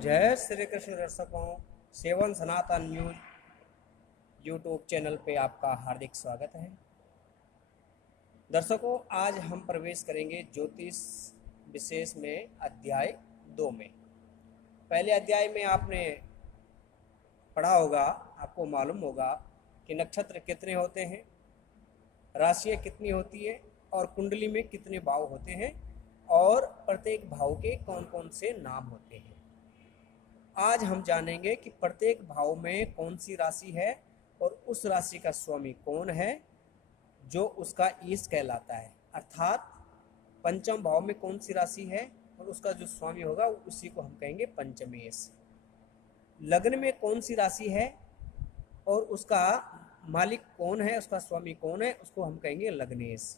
जय श्री कृष्ण दर्शकों, सेवन सनातन news YouTube channel पे आपका हार्दिक स्वागत है। दर्शकों, आज हम प्रवेश करेंगे ज्योतिष विशेष में अध्याय 2 में। पहले अध्याय में आपने पढ़ा होगा, आपको मालूम होगा कि नक्षत्र कितने होते हैं, राशियाँ कितनी होती है और कुंडली में कितने भाव होते हैं और प्रत्येक भाव के कौन कौन से नाम होते हैं। आज हम जानेंगे कि प्रत्येक भाव में कौन सी राशि है और उस राशि का स्वामी कौन है जो उसका ईश कहलाता है, अर्थात पंचम भाव में कौन सी राशि है और उसका जो स्वामी होगा उसी को हम कहेंगे पंचमेश। लग्न में कौन सी राशि है और उसका मालिक कौन है, उसका स्वामी कौन है, उसको हम कहेंगे लग्नेश।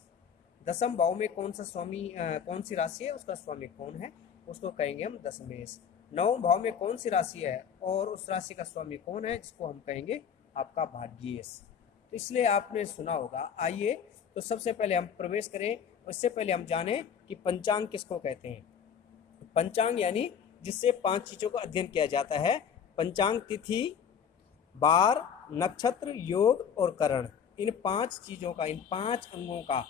दसम भाव में कौन सा स्वामी कौन सी राशि है, उसका स्वामी कौन है, उसको कहेंगे हम दशमेश। नवम भाव में कौन सी राशि है और उस राशि का स्वामी कौन है, जिसको हम कहेंगे आपका भाग्येश। तो इसलिए आपने सुना होगा। आइए तो सबसे पहले हम प्रवेश करें, उससे पहले हम जानें कि पंचांग किसको कहते हैं। पंचांग यानी जिससे 5 चीज़ों का अध्ययन किया जाता है। पंचांग तिथि, बार, नक्षत्र, योग और करण, इन 5 चीज़ों का, इन 5 अंगों का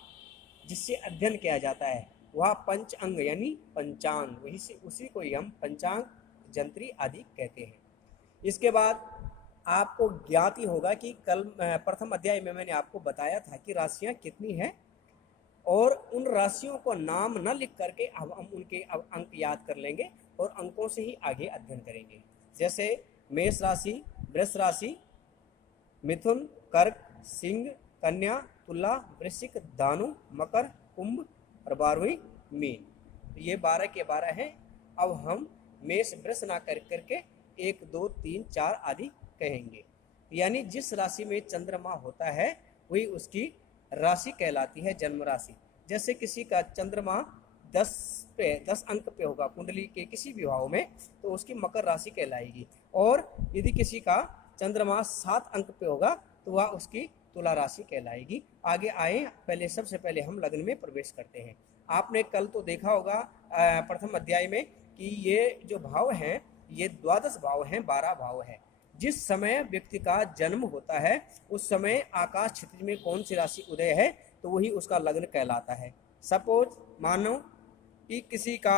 जिससे अध्ययन किया जाता है वह पंच अंग यानी पंचांग, वही से उसी को ही हम पंचांग, जंत्री आदि कहते हैं। इसके बाद आपको ज्ञात ही होगा कि कल प्रथम अध्याय में मैंने आपको बताया था कि राशियां कितनी हैं और उन राशियों को नाम न लिख करके अब हम उनके अब अंक याद कर लेंगे और अंकों से ही आगे अध्ययन करेंगे। जैसे मेष राशि, वृष राशि, मिथुन, कर्क, सिंह, कन्या, तुला, वृश्चिक, धनु, मकर, कुंभ और 12वीं मीन। तो ये 12 के 12 हैं। अब हम मेष वृष ना कर करके 1 2 3 4 आदि कहेंगे। यानी जिस राशि में चंद्रमा होता है वही उसकी राशि कहलाती है, जन्म राशि। जैसे किसी का चंद्रमा 10 अंक पे होगा कुंडली के किसी भी भाव में, तो उसकी मकर राशि कहलाएगी। और यदि किसी का चंद्रमा 7 अंक पे होगा तो वह उसकी तुला राशि कहलाएगी। आगे आए, पहले सबसे पहले हम लग्न में प्रवेश करते हैं। आपने कल तो देखा होगा प्रथम अध्याय में कि ये जो भाव हैं ये द्वादश भाव हैं, 12 भाव हैं। जिस समय व्यक्ति का जन्म होता है उस समय आकाश क्षितिज में कौन सी राशि उदय है तो वही उसका लग्न कहलाता है। सपोज मानो कि किसी का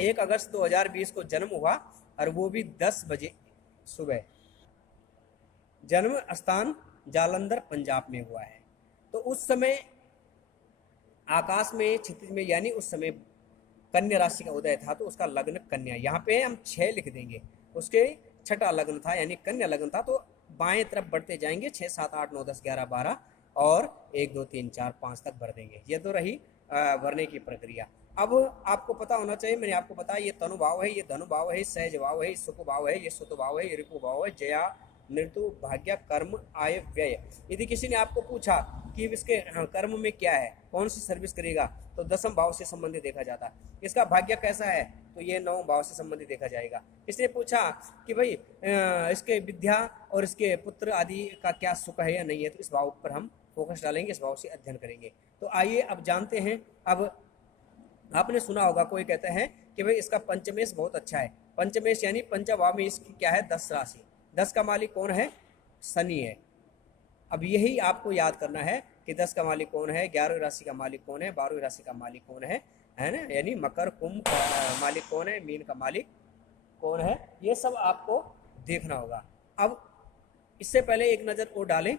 1 अगस्त 2020 को जन्म हुआ और वो भी 10 बजे सुबह, जन्म स्थान जालंधर पंजाब में हुआ है, तो उस समय आकाश में क्षितिज में यानी उस समय कन्या राशि का उदय था, तो उसका लग्न कन्या। यहाँ पे हम 6 लिख देंगे, उसके छठा लग्न था यानी कन्या लग्न था। तो बाएं तरफ बढ़ते जाएंगे, 6 7 8 9 10 11 12 और 1 2 3 4 5 तक भर देंगे। ये तो रही भरने की प्रक्रिया। अब आपको पता होना चाहिए, मैंने आपको बताया ये तनु भाव है, ये धनु भाव है, सहज भाव है, सुख भाव है, ये सुत भाव है, ये रिपु भाव है, जया, मृत्यु, भाग्य, कर्म, आय, व्यय। यदि किसी ने आपको पूछा कि इसके कर्म में क्या है, कौन सी सर्विस करेगा, तो 10म भाव से संबंधित देखा जाता है। इसका भाग्य कैसा है तो ये 9 भाव से संबंधित देखा जाएगा। इसने पूछा कि भाई इसके विद्या और इसके पुत्र आदि का क्या सुख है या नहीं है, तो इस भाव पर हम फोकस डालेंगे, इस भाव से अध्ययन करेंगे। तो आइए अब जानते हैं। अब आपने सुना होगा, कोई कहते हैं कि भाई इसका पंचमेश बहुत अच्छा है। पंचमेश यानी पंचभाव में इसकी क्या है, 10 राशि। 10 का मालिक कौन है, शनि है। अब यही आपको याद करना है कि 10 का मालिक कौन है, 11वीं राशि का मालिक कौन है, 12वीं राशि का मालिक कौन है ना। यानी मकर, कुंभ का मालिक कौन है, मीन का मालिक कौन है, ये सब आपको देखना होगा। अब इससे पहले एक नज़र और डालें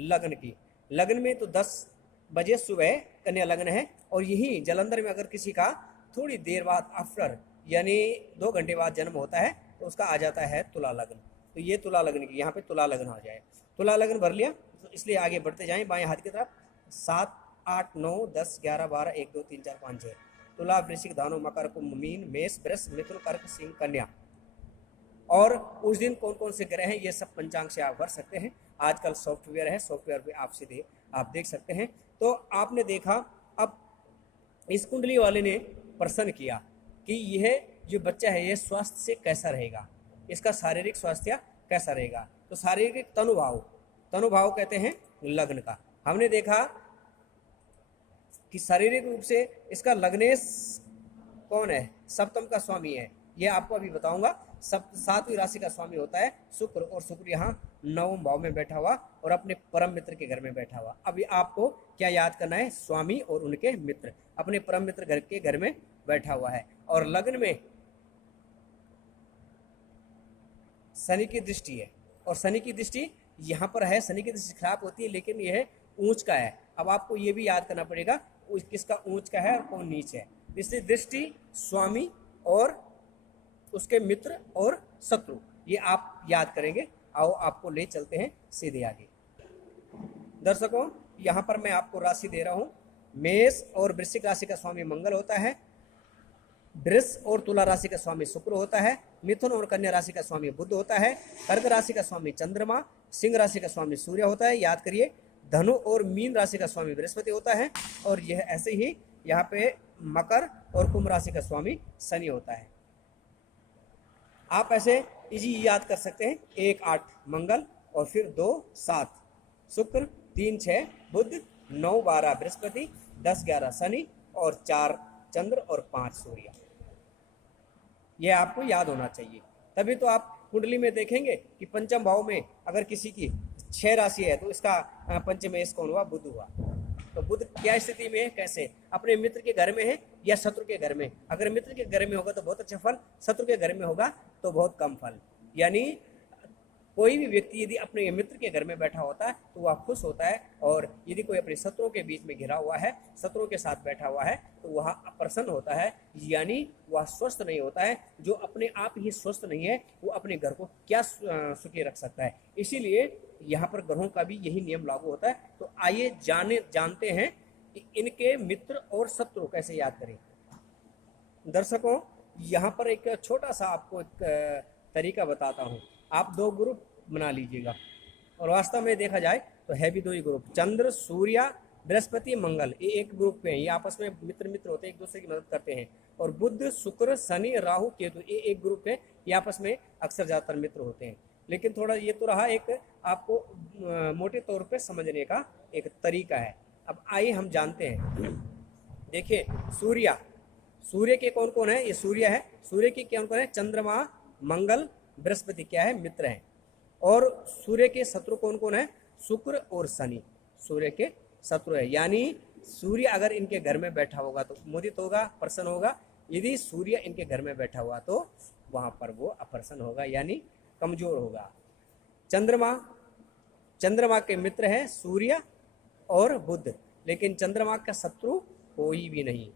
लग्न की। लग्न में तो 10 बजे सुबह कन्या लग्न है और यही जलंधर में अगर किसी का थोड़ी देर बाद आफ्टर यानी 2 घंटे बाद जन्म होता है तो उसका आ जाता है तुला लग्न। तो ये तुला लग्न की, यहाँ पे तुला लग्न हो जाए। तुला लग्न भर लिया, तो इसलिए आगे बढ़ते जाएं बाएं हाथ की तरफ। 7 8 9 10 11 12 1 2 3 4 5 6। तुला, वृश्चिक, धनु, मकर, कुंभ, मीन, मेष, वृष, मिथुन, कर्क, सिंह, कन्या। और उस दिन कौन कौन से ग्रह हैं ये सब पंचांग से आप भर सकते हैं। आजकल सॉफ्टवेयर है, सॉफ्टवेयर पे आप सीधे आप देख सकते हैं। तो आपने देखा, अब इस कुंडली वाले ने प्रश्न किया कि यह जो बच्चा है ये स्वास्थ्य से कैसा रहेगा, इसका शारीरिक स्वास्थ्य कैसा रहेगा। तो शारीरिक तनुभाव कहते हैं लग्न का। हमने देखा कि शारीरिक रूप से इसका लग्नेश कौन है, सप्तम का स्वामी है, ये आपको अभी बताऊंगा। सब 7वीं राशि का स्वामी होता है शुक्र, और शुक्र यहाँ 9वें भाव में बैठा हुआ और अपने परम मित्र के घर में बैठा हुआ। अभी आपको क्या याद करना है? स्वामी और उनके मित्र, अपने परम मित्र घर के घर में बैठा हुआ है। और लग्न में शनि की दृष्टि है, और शनि की दृष्टि यहाँ पर है। शनि की दृष्टि खराब होती है, लेकिन यह ऊंच का है। अब आपको ये भी याद करना पड़ेगा किसका ऊंच का है और कौन नीच है। इसलिए दृष्टि, स्वामी और उसके मित्र और शत्रु, ये आप याद करेंगे। आओ आपको ले चलते हैं सीधे आगे। दर्शकों, यहाँ पर मैं आपको राशि दे रहा हूँ। मेष और वृश्चिक राशि का स्वामी मंगल होता है, वृष और तुला राशि का स्वामी शुक्र होता है, मिथुन और कन्या राशि का स्वामी बुध होता है, कर्क राशि का स्वामी चंद्रमा, सिंह राशि का स्वामी सूर्य होता है, याद करिए। धनु और मीन राशि का स्वामी बृहस्पति होता है, और यह ऐसे ही यहाँ पे मकर और कुंभ राशि का स्वामी शनि होता है। आप ऐसे इजी याद कर सकते हैं। 1 8 मंगल, और फिर 2 7 शुक्र, 3 6 बुध, 9 12 बृहस्पति, 10 11 शनि, और 4 चंद्र और 5 सूर्य। यह आपको याद होना चाहिए। तभी तो आप कुंडली में देखेंगे कि पंचम भाव में अगर किसी की 6 राशि है तो इसका पंचमेश कौन हुआ? बुध हुआ। तो बुध क्या स्थिति में है? कैसे? अपने मित्र के घर में है या शत्रु के घर में? अगर मित्र के घर में होगा तो बहुत अच्छा फल, शत्रु के घर में होगा तो बहुत कम फल। यानी कोई भी व्यक्ति यदि अपने मित्र के घर में बैठा होता है तो वह खुश होता है, और यदि कोई अपने शत्रुओं के बीच में घिरा हुआ है, शत्रुओं के साथ बैठा हुआ है, तो वह अप्रसन्न होता है, यानी वह स्वस्थ नहीं होता है। जो अपने आप ही स्वस्थ नहीं है वो अपने घर को क्या सुखी रख सकता है। इसीलिए यहाँ पर ग्रहों का भी यही नियम लागू होता है। तो आइए जानते हैं कि इनके मित्र और शत्रु कैसे याद करें। दर्शकों, यहाँ पर एक छोटा सा आपको एक तरीका बताता हूँ। आप 2 ग्रुप बना लीजिएगा, और वास्तव में देखा जाए तो है भी 2 ही ग्रुप। चंद्र, सूर्य, बृहस्पति, मंगल, ये एक ग्रुप पे हैं। ये आपस में मित्र होते हैं, एक दूसरे की मदद करते हैं। और बुध, शुक्र, शनि, राहु, केतु, ये एक ग्रुप है। ये आपस में अक्सर ज़्यादातर मित्र होते हैं। लेकिन थोड़ा ये तो रहा एक आपको मोटे तौर पे समझने का एक तरीका है। अब आइए हम जानते हैं। देखिए, सूर्य के कौन कौन है? ये सूर्य है। सूर्य के कौन कौन है? चंद्रमा, मंगल, बृहस्पति क्या है? मित्र हैं। और सूर्य के शत्रु कौन कौन है? शुक्र और शनि सूर्य के शत्रु है। यानी सूर्य अगर इनके घर में बैठा होगा तो मुदित होगा, प्रसन्न होगा। यदि सूर्य इनके घर में बैठा हुआ तो वहां पर वो अप्रसन्न होगा, यानी कमजोर होगा। चंद्रमा के मित्र हैं सूर्य और बुध, लेकिन चंद्रमा का शत्रु कोई भी नहीं।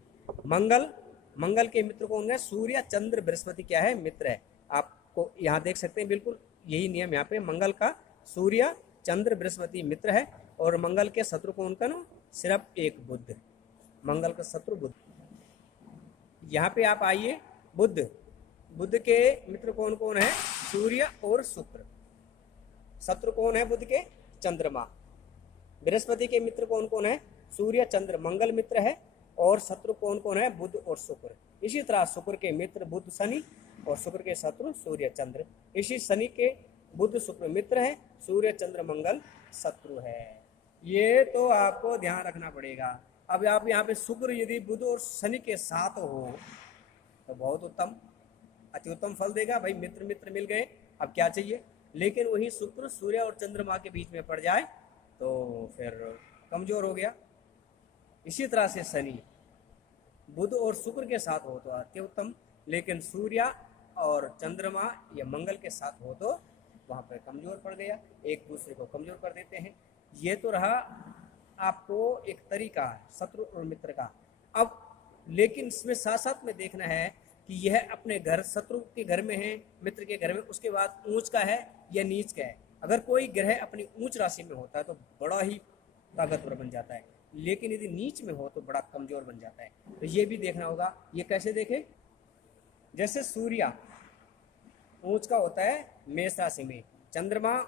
मंगल के मित्र कौन है? सूर्य, चंद्र, बृहस्पति क्या है? मित्र है। आपको यहाँ देख सकते हैं, बिल्कुल यही नियम यहाँ पे। मंगल का सूर्य, चंद्र, बृहस्पति मित्र है, और मंगल के शत्रु कौन का ना? सिर्फ एक बुध। मंगल का शत्रु बुध। यहाँ पे आप आइए, बुध के मित्र कौन कौन है? सूर्य और शुक्र। शत्रु कौन है बुध के? चंद्रमा। बृहस्पति के मित्र कौन कौन है? सूर्य, चंद्र, मंगल मित्र है, और शत्रु कौन कौन है? बुध और शुक्र। इसी तरह शुक्र के मित्र बुध, शनि, और शुक्र के शत्रु सूर्य, चंद्र। इसी शनि के बुध, शुक्र मित्र है, सूर्य, चंद्र, मंगल शत्रु है। ये तो आपको ध्यान रखना पड़ेगा। अब आप यहाँ पे शुक्र यदि बुध और शनि के साथ हो तो बहुत उत्तम, अति उत्तम फल देगा। भाई मित्र मिल गए, अब क्या चाहिए। लेकिन वही शुक्र सूर्य और चंद्रमा के बीच में पड़ जाए तो फिर कमजोर हो गया। इसी तरह से शनि बुध और शुक्र के साथ हो तो अति उत्तम, लेकिन सूर्य और चंद्रमा या मंगल के साथ हो तो वहाँ पर कमजोर पड़ गया, एक दूसरे को कमजोर कर देते हैं। ये तो रहा आपको एक तरीका शत्रु और मित्र का। अब लेकिन इसमें साथ साथ में देखना है कि यह अपने घर शत्रु के घर में है, मित्र के घर में, उसके बाद ऊंच का है या नीच का है। अगर कोई ग्रह अपनी ऊंच राशि में होता है तो बड़ा ही ताकतवर बन जाता है, लेकिन यदि नीच में हो तो बड़ा कमजोर बन जाता है। तो ये भी देखना होगा। ये कैसे देखें? जैसे सूर्य ऊंच का होता है मेष राशि में, चंद्रमा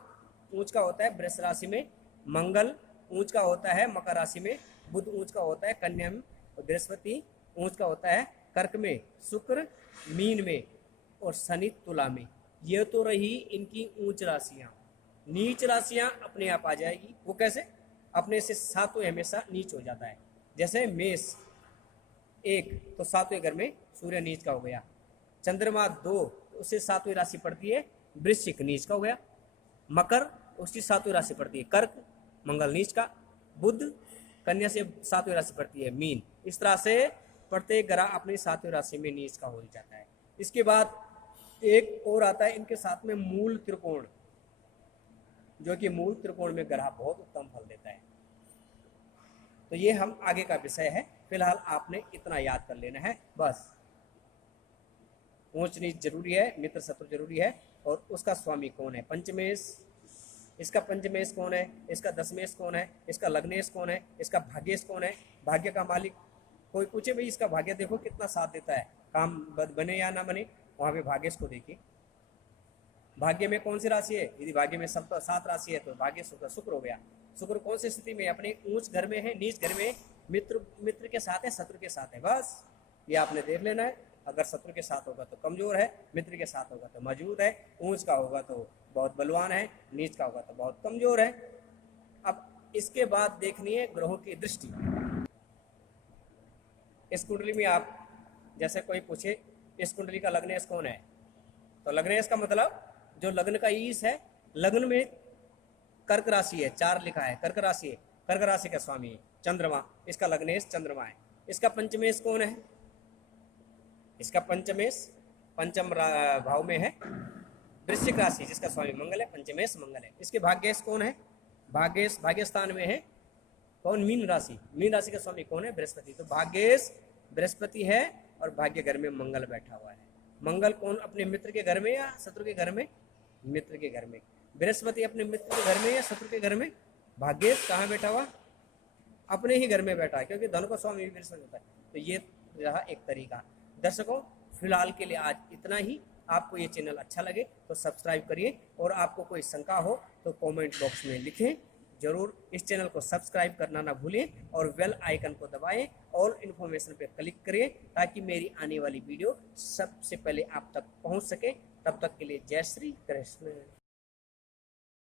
ऊंच का होता है वृष राशि में, मंगल ऊंच का होता है मकर राशि में, बुध ऊंच का होता है कन्या में, और बृहस्पति ऊंच का होता है कर्क में, शुक्र मीन में, और शनि तुला में। ये तो रही इनकी ऊंच राशियां। नीच राशियां अपने आप आ जाएगी। वो कैसे? अपने से सातवें हमेशा नीच हो जाता है। जैसे मेष 1 तो सातवें घर में सूर्य नीच का हो गया, चंद्रमा 2, उससे 7वीं राशि पड़ती है वृश्चिक, नीच का हो गया। मकर, उसकी 7वीं राशि पड़ती है कर्क, मंगल नीच का। बुध, कन्या से 7वीं राशि पड़ती है मीन। इस तरह से प्रत्येक ग्रह अपनी 7वीं राशि में नीच का हो जाता है। इसके बाद एक और आता है इनके साथ में मूल त्रिकोण, जो कि मूल त्रिकोण में ग्रह बहुत उत्तम फल देता है। तो ये हम आगे का विषय है, फिलहाल आपने इतना याद कर लेना है बस। ऊंच नीच जरूरी है, मित्र शत्रु जरूरी है, और उसका स्वामी कौन है। पंचमेश, इसका पंचमेश कौन है, इसका दशमेश कौन है, इसका लग्नेश कौन है, इसका भाग्येश कौन है। भाग्य का मालिक, कोई पूछे भाई इसका भाग्य देखो कितना साथ देता है, काम बने या ना बने, वहां पे भाग्येश को देखिए। भाग्य में कौन सी राशि है, यदि भाग्य में 7 राशि है तो भाग्य शुक्र हो गया। शुक्र कौन सी स्थिति में, अपने ऊंच घर में है, नीच घर में, मित्र के साथ है, शत्रु के साथ है, बस ये आपने देख लेना है। अगर शत्रु के साथ होगा तो कमजोर है, मित्र के साथ होगा तो मजबूत है, ऊंच का होगा तो बहुत बलवान है, नीच का होगा तो बहुत कमजोर है। अब इसके बाद देखनी है ग्रहों की दृष्टि। इस कुंडली में आप, जैसे कोई पूछे इस कुंडली का लग्नेश कौन है, तो लग्नेश का मतलब जो लग्न का ईश है, लग्न में कर्क राशि है, 4 लिखा है, कर्क राशि है, कर्क राशि का स्वामी है चंद्रमा, इसका लग्नेश चंद्रमा है। इसका पंचमेश कौन है, इसका पंचमेश पंचम भाव में है वृश्चिक राशि, जिसका स्वामी मंगल है, पंचमेश मंगल है। इसके भाग्येश कौन है, भाग्येश भाग्यस्थान में है कौन, मीन राशि, मीन राशि का स्वामी कौन है, बृहस्पति। तो भाग्येश बृहस्पति है और भाग्य घर में मंगल बैठा हुआ है। मंगल कौन, अपने मित्र के घर में या शत्रु के घर में, मित्र के घर में। बृहस्पति अपने मित्र के घर में या शत्रु के घर में। भाग्येश कहाँ बैठा हुआ, अपने ही घर में बैठा है, क्योंकि धन का स्वामी बृहस्पति होता है। तो ये रहा एक तरीका। दर्शकों, फिलहाल के लिए आज इतना ही। आपको ये चैनल अच्छा लगे तो सब्सक्राइब करिए, और आपको कोई शंका हो तो कमेंट बॉक्स में लिखें जरूर। इस चैनल को सब्सक्राइब करना ना भूलें, और बेल आइकन को दबाएं, ऑल इन्फॉर्मेशन पे क्लिक करें, ताकि मेरी आने वाली वीडियो सबसे पहले आप तक पहुंच सके। तब तक के लिए जय श्री कृष्ण।